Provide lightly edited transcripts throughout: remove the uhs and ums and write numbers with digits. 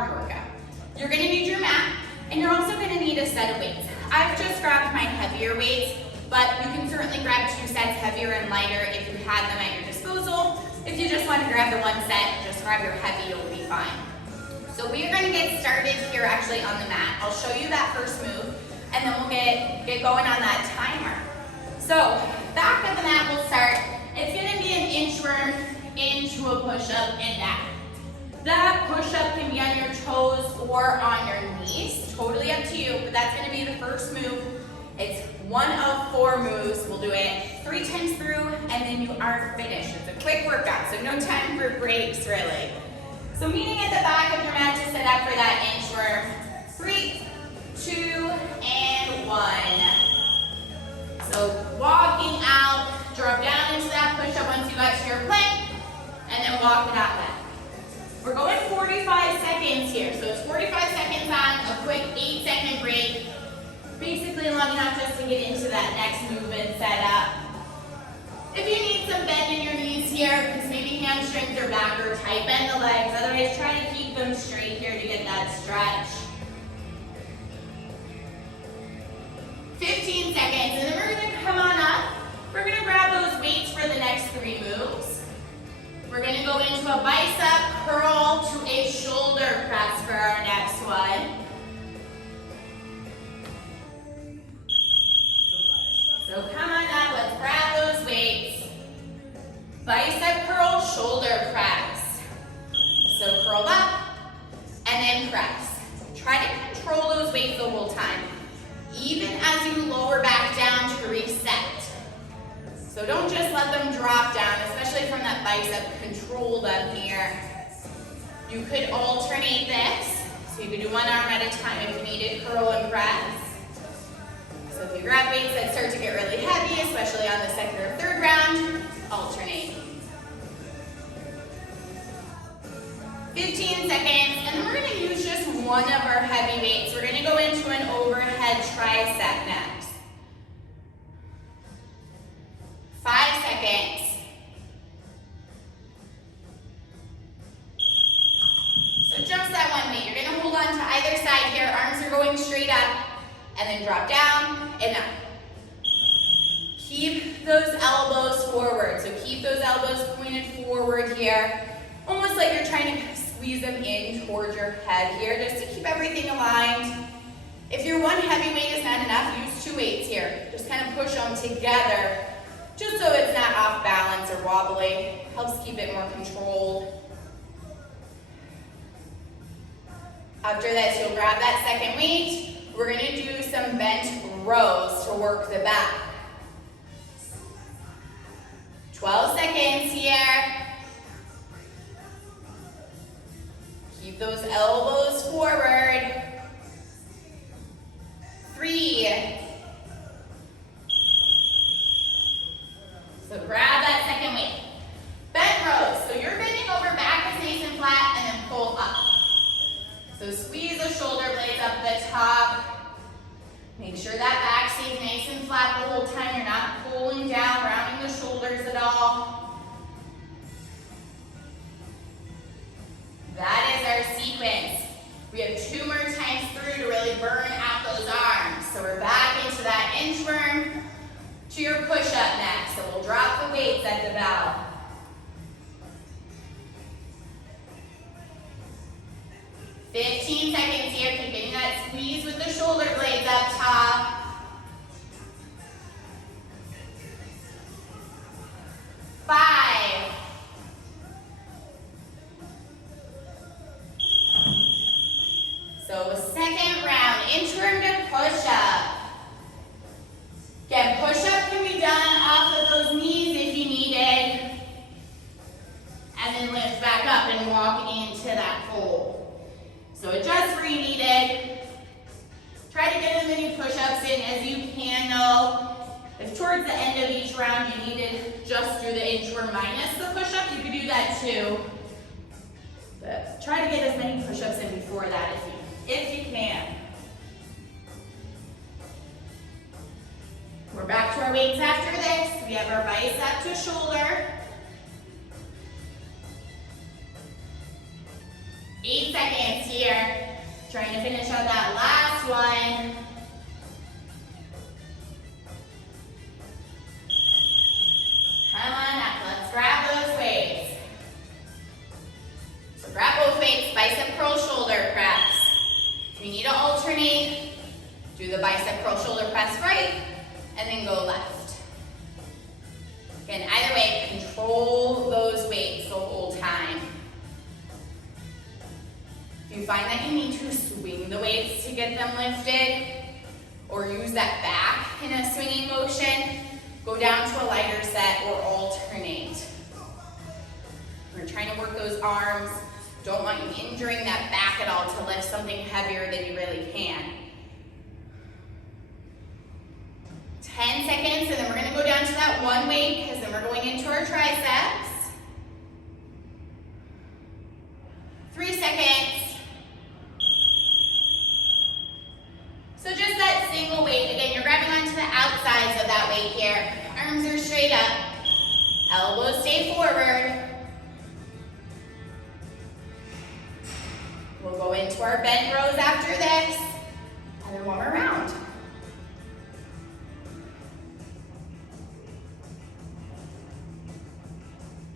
arm workout. You're gonna need your mat, and you're also gonna need a set of weights. I've just grabbed my heavier weights, but you can certainly grab 2 sets, heavier and lighter, if you had them at your disposal. If you just want to grab the 1 set, just grab your heavy, you'll be fine. So we are going to get started here actually on the mat. I'll show you that first move, and then we'll get going on that timer. So back of the mat will start. It's going to be an inchworm into a push-up and back. That push-up can be on your toes or on your knees, totally up to you, but that's going to be the first move. It's 1 of 4 moves. We'll do it 3 times through, and then you are finished. It's a quick workout, so no time for breaks, really. So meeting at the back of your mat to set up for that inchworm. 3, 2, and 1. So walking out, drop down into that push-up once you got to your plank, and then walk it out back. We're going 45 seconds here, so it's 45 seconds on, a quick 8-second break. Basically long enough just to get into that next movement setup. If you need some bend in your knees here, because maybe hamstrings are back or tight, bend the legs. Otherwise, try to keep them straight here to get that stretch. 15 seconds, and then we're gonna come on up. We're gonna grab those weights for the next 3 moves. We're gonna go into a bicep curl to a shoulder press for our next one. So come on up, let's grab those weights. Bicep curl, shoulder press. So curl up, and then press. Try to control those weights the whole time, even as you lower back down to reset. So don't just let them drop down, especially from that bicep, control them here. You could alternate this, so you could do 1 arm at a time if you needed, curl and press. So if you grab weights that start to get really heavy, especially on the 2nd or 3rd round, alternate. 15 seconds, and then we're gonna use just 1 of our heavy weights. We're gonna go into an overhead tricep next. 5 seconds. So just that 1 weight. You're gonna hold on to either side here. Arms are going straight up, and then drop down and up. Keep those elbows forward. So keep those elbows pointed forward here. Almost like you're trying to squeeze them in towards your head here, just to keep everything aligned. If your 1 heavy weight is not enough, use 2 weights here. Just kind of push them together, just so it's not off balance or wobbly. Helps keep it more controlled. After this, you'll grab that 2nd weight. We're gonna do some bent rows to work the back. 12 seconds here. Keep those elbows forward. 3. So grab that 2nd weight. Bent rows. So you're bending over, back is nice and flat, and then pull up. So squeeze the shoulder blades up the top. Make sure that back stays nice and flat the whole time. You're not pulling down, rounding the shoulders at all. That is our sequence. We have 2 more times through to really burn out those arms. So we're back into that inchworm to your push-up next. So we'll drop the weights at the bell. 15 seconds here, keeping that squeeze with the shoulder blades up top. 5. So 2nd round, inchworm to push-up. Again, push-up can be done off of those knees if you needed. And then lift back up and walk into that fold. So adjust where you need it. Try to get as many push-ups in as you can though. If towards the end of each round you needed just do the inchworm minus the push-up, you could do that too. But try to get as many push-ups in before that if you can. We're back to our weights after this. We have our bicep to shoulder. 8 seconds here. Trying to finish on that last one. Come on up, let's grab those weights. So grab both weights, bicep curl, shoulder press. If you need to alternate, do the bicep curl, shoulder press right, and then go left. Again, either way, control those weights the whole time. If you find that you need to swing the weights to get them lifted, or use that back in a swinging motion, go down to a lighter set or alternate. We're trying to work those arms. Don't want you injuring that back at all to lift something heavier than you really can. 10 seconds, and then we're gonna go down to that one weight, because then we're going into our triceps. 3 seconds. So just that single weight. Again, you're grabbing onto the outsides of that weight here. Arms are straight up. Elbows stay forward. We'll go into our bent rows after this. And then one more round.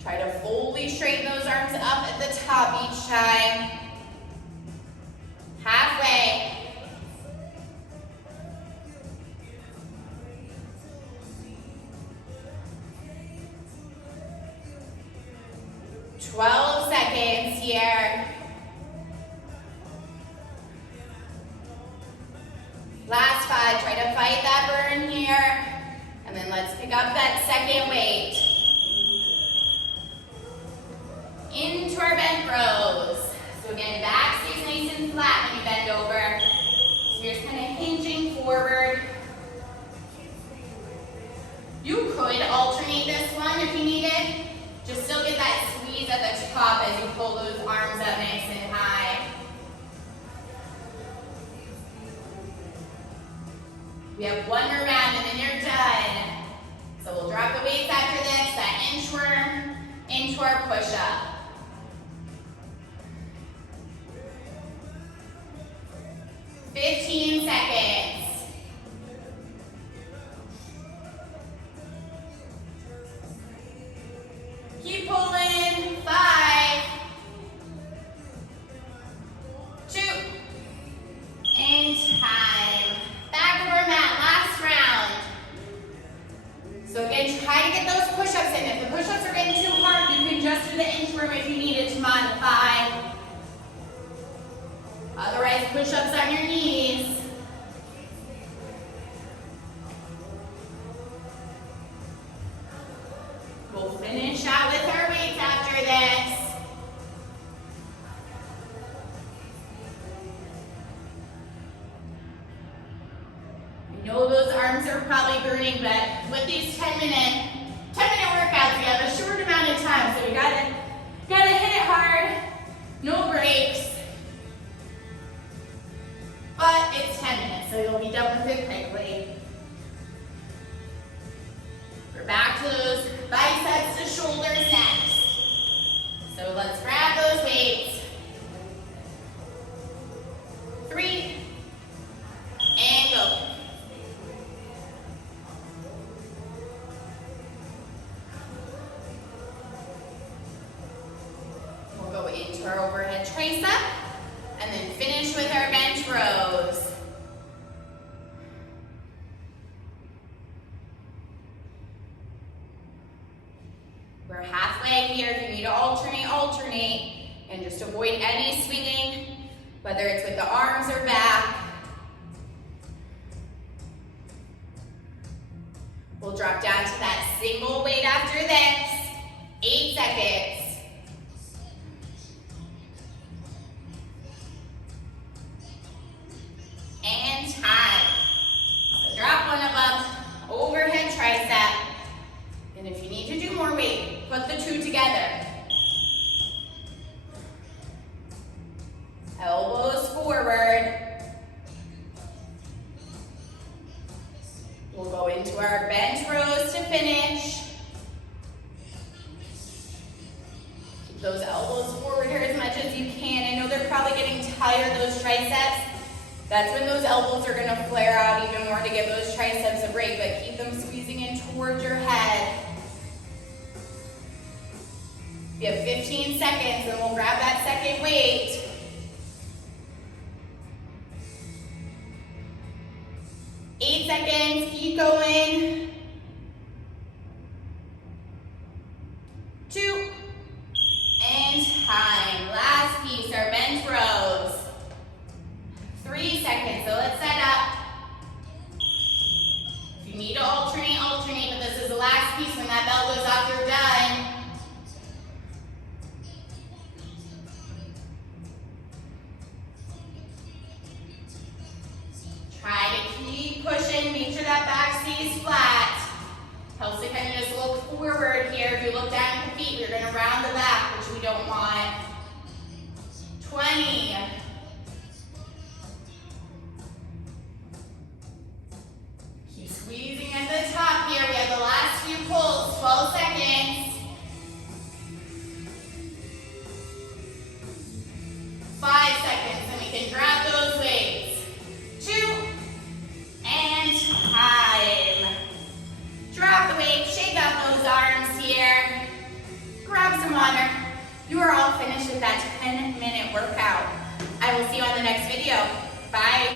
Try to fully straighten those arms up at the top each time. Halfway. 12 seconds here. Last 5, try to fight that burn here. And then let's pick up that second weight. Into our bent rows. So again, back stays nice and flat when you bend over. So you're just kind of hinging forward. You could alternate this one if you needed. Just still get that squeeze at the top as you pull those arms up nice and high. We have one more round and then you're done. So we'll drop the weights after this, that inchworm into our push-up. 15 seconds. Keep pulling. 5, 2, and time. Back of our mat, last round. So again, try to get those push-ups in. If the push-ups are getting too hard, you can just do the inchworm if you need it to modify. Otherwise, push-ups on your knees. We'll finish out with our weights after this. I know those arms are probably burning, but with these 10-minute workouts, we have a short amount of time, so we gotta hit it hard, no breaks. But it's 10 minutes, so you'll be done with it quickly. We're back to those biceps to shoulders next. So let's grab those weights. 3, and go. We'll go into our overhead tricep, and then finish with our bench rows. We're halfway here. If you need to alternate, and just avoid any swinging, whether it's with the arms or back. We'll drop down to that single weight after this. 8 seconds. And time. So drop one above, overhead tricep. And if you need to do more weight, put the two together. Elbows forward. We'll go into our bench rows to finish. those elbows forward here as much as you can. I know they're probably getting tired, those triceps. That's when those elbows are gonna flare out even more to give those triceps a break, but keep them squeezing in towards your head. You have 15 seconds and we'll grab that second weight. 8 seconds, keep going. 2, and time. Last piece, our bench rows. 3 seconds, so let's set up. If you need to alternate, alternate, but this is the last piece. When that bell goes off, you're done. Try to keep pushing, make sure that back stays flat. Helps to kind of just look forward here. If you look down at the feet, you're gonna round the back, which we don't want. 20. Keep squeezing at the top here. We have the last few pulls, 12 seconds. 5 seconds, and we can drop those weights. 2, and time. Drop the weight, shake out those arms here. Grab some water. You are all finished with that 10-minute workout. I will see you on the next video. Bye.